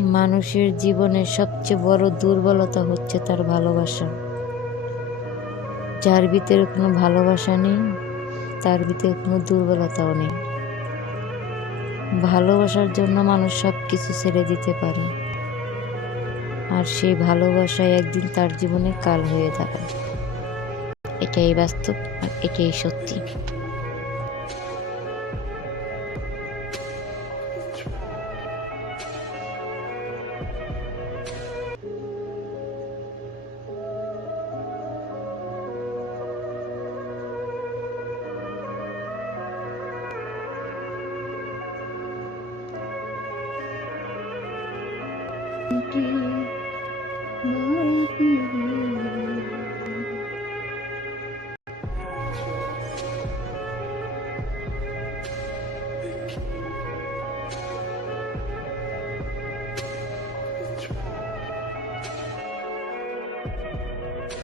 মানুষের জীবনের সবচেয়ে বড় দুর্বলতা হচ্ছে তার ভালোবাসা। যার ভিতরে কোনো ভালোবাসা নেই, তার ভিতরে কোনো দুর্বলতাও নেই। ভালোবাসার জন্য মানুষ সব কিছু ছেড়ে দিতে পারে, আর সেই ভালোবাসায় একদিন তার জীবনে কাল হয়ে দাঁড়ায়। এটাই বাস্তব, আর এটাই সত্যি।